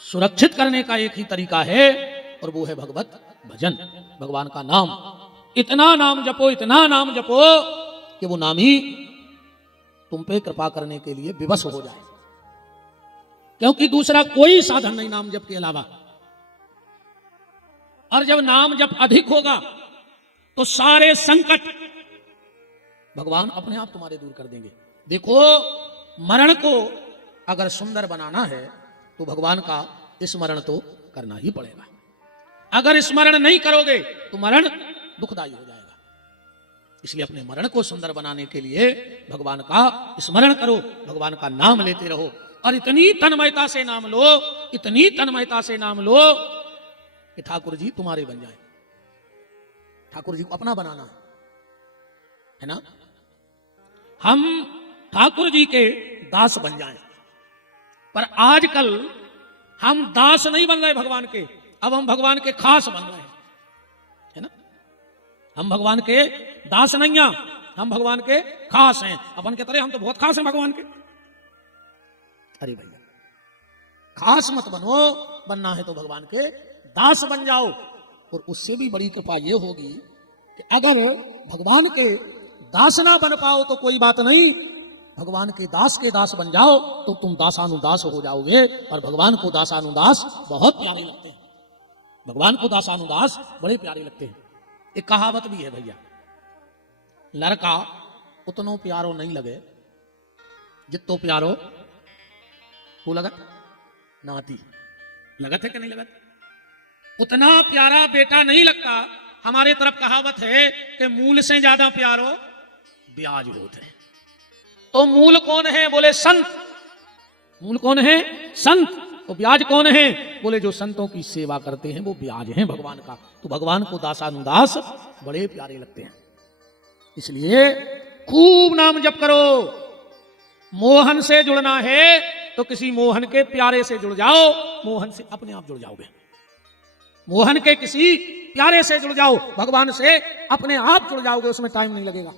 सुरक्षित करने का एक ही तरीका है और वो है भगवत भजन, भगवान का नाम। इतना नाम जपो, इतना नाम जपो कि वो नाम ही तुम पे कृपा करने के लिए विवश हो जाए, क्योंकि दूसरा कोई साधन नहीं नाम जप के अलावा। और जब नाम जप अधिक होगा तो सारे संकट भगवान अपने आप तुम्हारे दूर कर देंगे। देखो, मरण को अगर सुंदर बनाना है तो भगवान का स्मरण तो करना ही पड़ेगा। अगर स्मरण नहीं करोगे तो मरण दुखदायी हो जाएगा। इसलिए अपने मरण को सुंदर बनाने के लिए भगवान का स्मरण करो, भगवान का नाम लेते रहो, और इतनी तन्मयता से नाम लो, इतनी तन्मयता से नाम लो कि ठाकुर जी तुम्हारे बन जाए। ठाकुर जी को अपना बनाना है ना, हम ठाकुर जी के दास बन जाएं। पर आजकल हम दास नहीं बन रहे भगवान के, अब हम भगवान के खास बन रहे हैं, है ना। हम भगवान के दास नहीं हैं, हम भगवान के खास हैं। अपन के तरह हम तो बहुत खास हैं भगवान के। अरे भैया, खास मत बनो, बनना है तो भगवान के दास बन जाओ। और उससे भी बड़ी कृपा ये होगी कि अगर भगवान के दास ना बन पाओ तो कोई बात नहीं, भगवान के दास बन जाओ तो तुम दासानुदास हो जाओगे। और भगवान को दासानुदास बहुत प्यारे लगते हैं, भगवान को दासानुदास बड़े प्यारे लगते हैं। एक कहावत भी है भैया, लड़का उतनो प्यारो नहीं लगे जितो प्यारो वो लगत नाती। लगत है कि नहीं लगत? उतना प्यारा बेटा नहीं लगता। हमारे तरफ कहावत है कि मूल से ज्यादा प्यारो ब्याज होते हैं। तो मूल कौन है? बोले संत। मूल कौन है? संत। तो ब्याज कौन है? बोले जो संतों की सेवा करते हैं वो ब्याज हैं भगवान का। तो भगवान को दासानुदास बड़े प्यारे लगते हैं। इसलिए खूब नाम जप करो। मोहन से जुड़ना है तो किसी मोहन के प्यारे से जुड़ जाओ, मोहन से अपने आप जुड़ जाओगे। मोहन के किसी प्यारे से जुड़ जाओ, भगवान से अपने आप जुड़ जाओगे, उसमें टाइम नहीं लगेगा।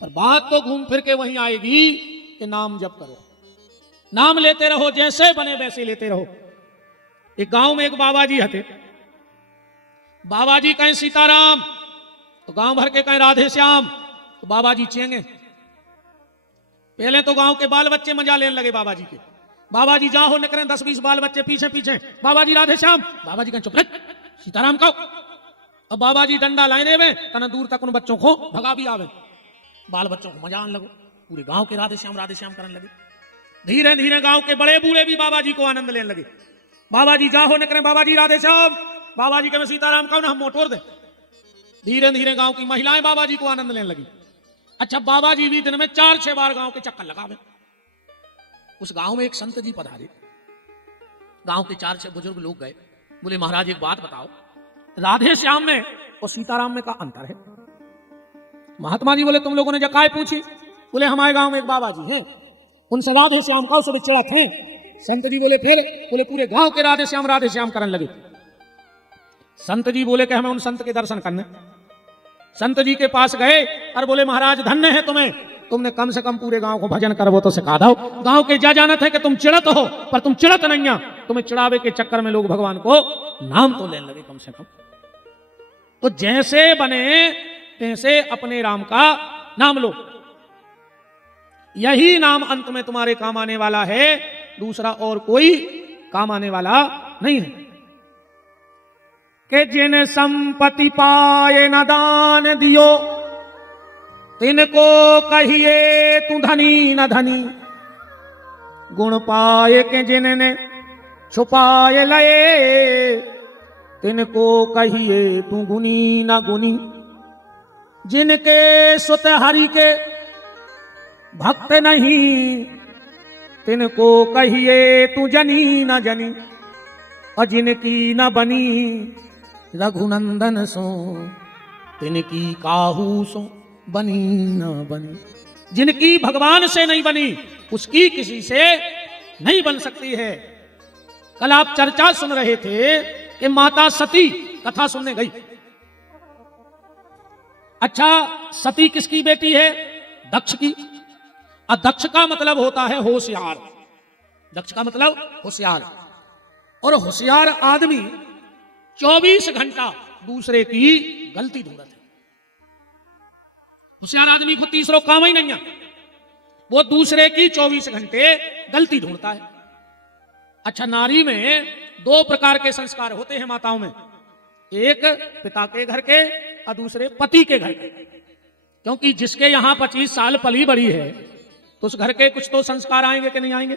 पर बात तो घूम फिर के वहीं आएगी कि नाम जप करो, नाम लेते रहो, जैसे बने वैसे लेते रहो। एक गांव में एक बाबा जी हते। बाबा जी कहें सीताराम तो गांव भर के कहें राधे श्याम, तो बाबा जी चेंगे। पहले तो गांव के बाल बच्चे मजा लेने लगे बाबा जी के। बाबा जी जहां हो न करें 10-20 बाल बच्चे पीछे पीछे, बाबा जी राधे श्याम, बाबा जी कहें चुप रह सीताराम कहो। अब बाबा जी डंडा लाने में तना दूर तक उन बच्चों को भगा भी आवे। बाल बच्चों को मजा आने लगो, पूरे गांव के राधे श्याम करने लगे। धीरे धीरे गांव के बड़े बूढ़े भी बाबा जी को आनंद लेने लगे। बाबा जी जहां हो न करें बाबा जी राधे श्याम, बाबा जी कहें सीताराम कहो ना हम मोटोर दे। धीरे धीरे गांव की महिलाएं बाबा जी को आनंद लेने लगी। अच्छा, बाबा जी भी दिन में 4-6 बार गांव के चक्कर लगावे। उस गांव में एक संत जी पधारे। गांव के 4-6 बुजुर्ग लोग गए, बोले महाराज एक बात बताओ, राधे श्याम में और सीताराम में का अंतर है? महात्मा जी बोले तुम लोगों ने जकाय पूछी? बोले हमारे गांव में एक बाबा जी हैं, उनसे राधे श्याम का उससे चिड़त हैं। संत जी बोले फिर? बोले पूरे गांव के राधे श्याम करने लगे। संत जी बोले कि हमें उन संत के दर्शन करने। संत जी के पास गए और बोले महाराज धन्य है तुम्हें, तुमने कम से कम पूरे गांव को भजन कर वो तो सिखा दो। गांव के जा जानत है कि तुम चिड़त हो, पर तुम चिड़त नहीं हो। तुम्हें चिड़ावे के चक्कर में लोग भगवान को नाम तो लेने लगे कम से कम। तो जैसे बने तैसे अपने राम का नाम लो, यही नाम अंत में तुम्हारे काम आने वाला है, दूसरा और कोई काम आने वाला नहीं है। कि जिन संपत्ति पाए न दान दियो, तिनको कहिए तू धनी न धनी। गुण पाए के जिनने छुपाए लए, तिनको कहिए तू गुनी न गुनी। जिनके सुत हरि के भक्त नहीं, तिनको कहिए तू जनी न जनी। और जिनकी न बनी रघुनंदन सो, तिनकी काहू सो बनी न बनी। जिनकी भगवान से नहीं बनी उसकी किसी से नहीं बन सकती है। कल आप चर्चा सुन रहे थे कि माता सती कथा सुनने गई। अच्छा, सती किसकी बेटी है? दक्ष की। और दक्ष का मतलब होता है होशियार। दक्ष का मतलब होशियार। और होशियार आदमी 24 घंटा दूसरे की गलती ढूंढता है। होशियार आदमी को तीसरा काम ही नहीं है, वो दूसरे की 24 घंटे गलती ढूंढता है। अच्छा, नारी में 2 प्रकार के संस्कार होते हैं माताओं में, एक पिता के घर के और दूसरे पति के घर के। क्योंकि जिसके यहां 25 साल पली बड़ी है तो उस घर के कुछ तो संस्कार आएंगे कि नहीं आएंगे,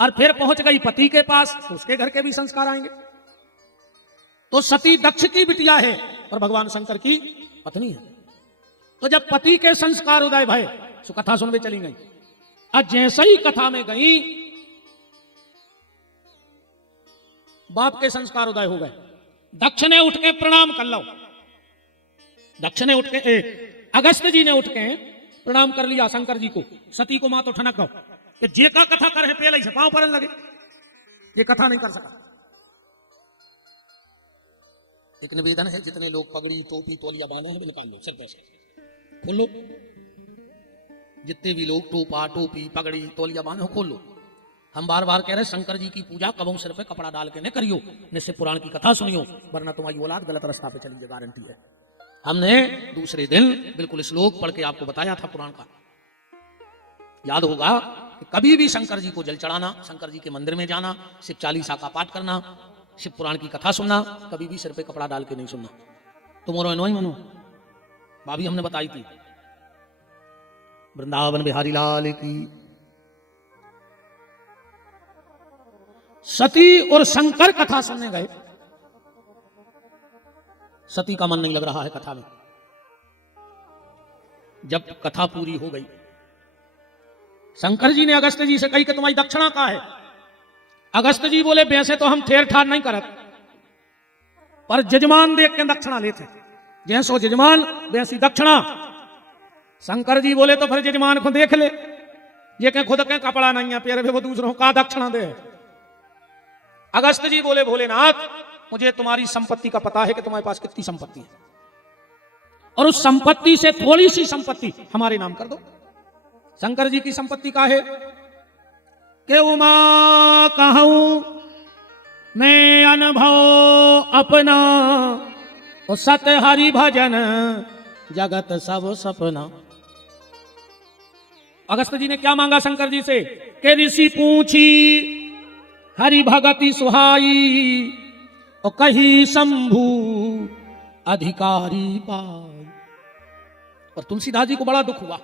और फिर पहुंच गई पति के पास तो उसके घर के भी संस्कार आएंगे। तो सती दक्ष की बिटिया है और भगवान शंकर की पत्नी है। तो जब पति के संस्कार उदय भय तो कथा सुनने चली गई। आज जैसे ही कथा में गई बाप के संस्कार उदय हो गए। दक्ष ने उठ के प्रणाम कर लो, दक्ष ने उठ के अगस्त जी ने उठ के प्रणाम कर लिया शंकर जी को। सती को मां तो ठनक गो कि जे का कथा करे पहले ही पांव पड़ने लगे, ये कथा नहीं कर सका। एक निवेदन है, जितने लोग पगड़ी टोपी तौलिया बांधे हैं निकाल लो, सब पैसे खोल लो। जितने भी लोग टोपा टोपी पगड़ी तौलिया बांधे हो खोल लो। हम बार बार कह रहे शंकर जी की पूजा कबों सिर पे कपड़ा डाल के न करियो, निश्चित पुराण की कथा सुनियो, वरना तुम्हारी औलाद गलत रास्ता पे चली, गारंटी है। हमने दूसरे दिन बिल्कुल श्लोक पढ़ के आपको बताया था पुराण का, याद होगा कि कभी भी शंकर जी को जल चढ़ाना, शंकर जी के मंदिर में जाना, शिव चालीसा का पाठ करना, शिव पुराण की कथा सुनना, कभी भी सिर पे कपड़ा डाल के नहीं सुनना। तुम रो ही मनो भाभी हमने बताई थी। वृंदावन बिहारी लाल की। सती और शंकर कथा सुनने गए। सती का मन नहीं लग रहा है कथा में। जब कथा पूरी हो गई, शंकर जी ने अगस्त जी से कही कि तुम्हारी दक्षिणा का है। अगस्त जी बोले वैसे तो हम ठेर ठार नहीं करत, पर जजमान देख के दक्षिणा लेते, जैसो जजमान वैसी दक्षिणा। शंकर जी बोले तो फिर जजमान को देख ले, ये के खुद के कपड़ा नहीं है पैर में, वो दूसरों का दक्षिणा दे। अगस्त जी बोले भोलेनाथ मुझे तुम्हारी संपत्ति का पता है कि तुम्हारे पास कितनी संपत्ति है, और उस संपत्ति से थोड़ी सी संपत्ति हमारे नाम कर दो। शंकर जी की संपत्ति का है कि उमा कहूं मैं अनुभव अपना, और सत हरि भजन जगत सब सपना। अगस्त जी ने क्या मांगा शंकर जी से कि ऋषि पूछी हरि भगति सुहाई, और कही शंभु अधिकारी पाई। और तुलसीदास जी को बड़ा दुख हुआ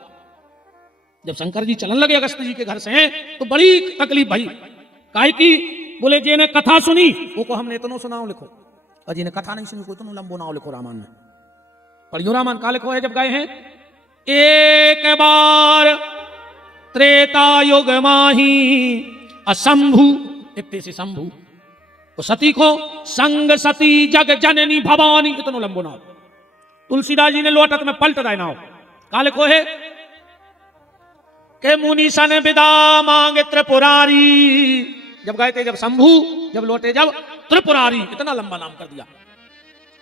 जब शंकर जी चलन लगे अगस्त जी के घर से, तो बड़ी तकलीफ भई। काहे की बोले जी ने कथा सुनी वो को हमने इतनो सुनाओ लिखो, और जी ने कथा नहीं सुनी कोई तो लंबो नाव लिखो रामायण में। पढ़ियो रामायण का लिखो है जब गए हैं। एक बार त्रेता युग माही असंभु, इतने से शंभु, तो सती को संग सती जग जननी भवानी, इतनो लंबो नाव। तुलसीदास जी ने लोटत में पलट दाए नाव। का लिखो है के मुनि सन विदा मांगे त्रिपुरारी। जब गए थे जब शंभु, जब लौटे जब त्रिपुरारी, इतना लंबा नाम कर दिया।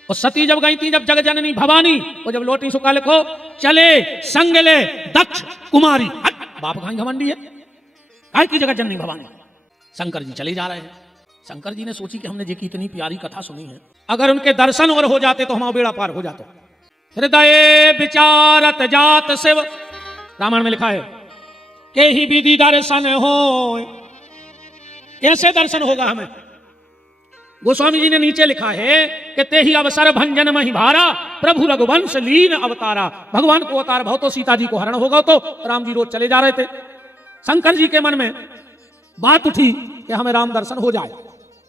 और सती जब गई थी जब जग जननी भवानी, और जब लौटी सुखा लिखो चले संग ले दक्ष कुमारी। बाप कहां घमंडी है, काय की जगह जननी भवानी। शंकर जी चले जा रहे हैं। शंकर जी ने सोची कि हमने जी की इतनी प्यारी कथा सुनी है, अगर उनके दर्शन और हो जाते तो हमारा बेड़ा पार हो जाता। हृदय विचारत जात शिव, रामायण में लिखा है के ही विधि दर्शन हो। कैसे दर्शन होगा हमें? गोस्वामी जी ने नीचे लिखा है कि ते ही अवसर भंजन मही भारा, प्रभु रघुवंश लीन अवतारा। भगवान को अवतार भाव तो सीता जी को हरण होगा, तो राम जी रोज चले जा रहे थे। शंकर जी के मन में बात उठी कि हमें राम दर्शन हो जाए।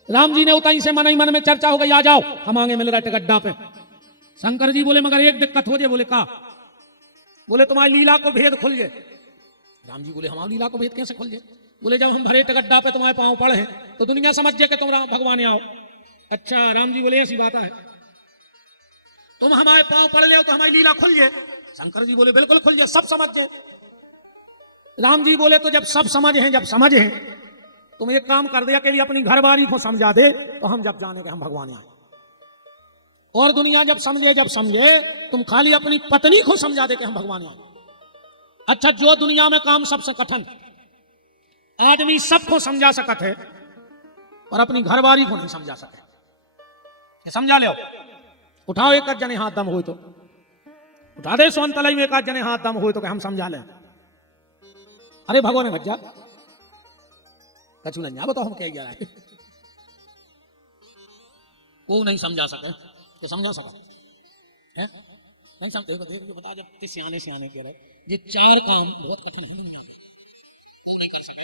राम जी ने उताई से मन ही मन में चर्चा हो गई, आ जाओ हम आगे मिल रहे थे गड्ढा पे। शंकर जी बोले मगर एक दिक्कत हो जाए। बोले का? बोले तुम्हारी लीला को भेद खुल जाए। राम जी बोले हमारी लीला को भेद कैसे खुल जाए? बोले जब हम भरे गड्ढा पे तुम्हारे पांव पड़े हैं तो दुनिया समझ जाए कि तुम राम भगवान आओ। अच्छा राम जी बोले ऐसी बात है, तुम हमारे पांव पड़ ले तो हमारी लीला खुल जाए। शंकर जी बोले बिल्कुल खुल जाए, सब समझ जाए। राम जी बोले तो जब सब समझ हैं, जब समझ हैं, तुम एक काम कर दिया कि अपनी घरवाली को समझा दे तो हम जब जाने के हम भगवान आए। और दुनिया जब समझे तुम खाली अपनी पत्नी को समझा दे कि हम भगवान आए। अच्छा जो दुनिया में काम सबसे कठिन, आदमी सबको समझा सकत है पर अपनी घरवारी को नहीं समझा सके। ये समझा ले, उठाओ एक जने हाथ दम हो तो उठा दे, सोन तलाई में एक जने हाथ दम हो तो कि हम समझा ले। अरे भगवान भज्जा कछु नहीं बताओ हम क्या गया है। वो नहीं समझा सके तो समझा सका है नहीं समझ बता जब सियाने सियाने कह रहे ये चार काम बहुत कठिन है, नहीं कर सके।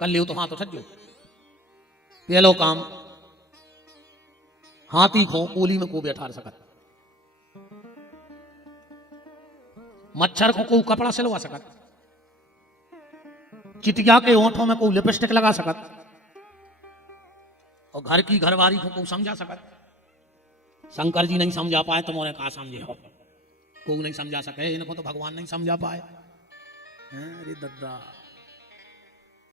कर लियो तो हाँ तो सज्जो। पहलो काम हाथी को कोली में को बैठा सकत, मच्छर को कपड़ा सिलवा सकत, चिटिया के होठों में को लिपस्टिक लगा सकत, और घर की घरवारी को समझा सकत। शंकर जी नहीं समझा पाए तो मोरे कहा समझे हो, को नहीं समझा सके, इनको तो भगवान नहीं समझा पाए। अरे दद्दा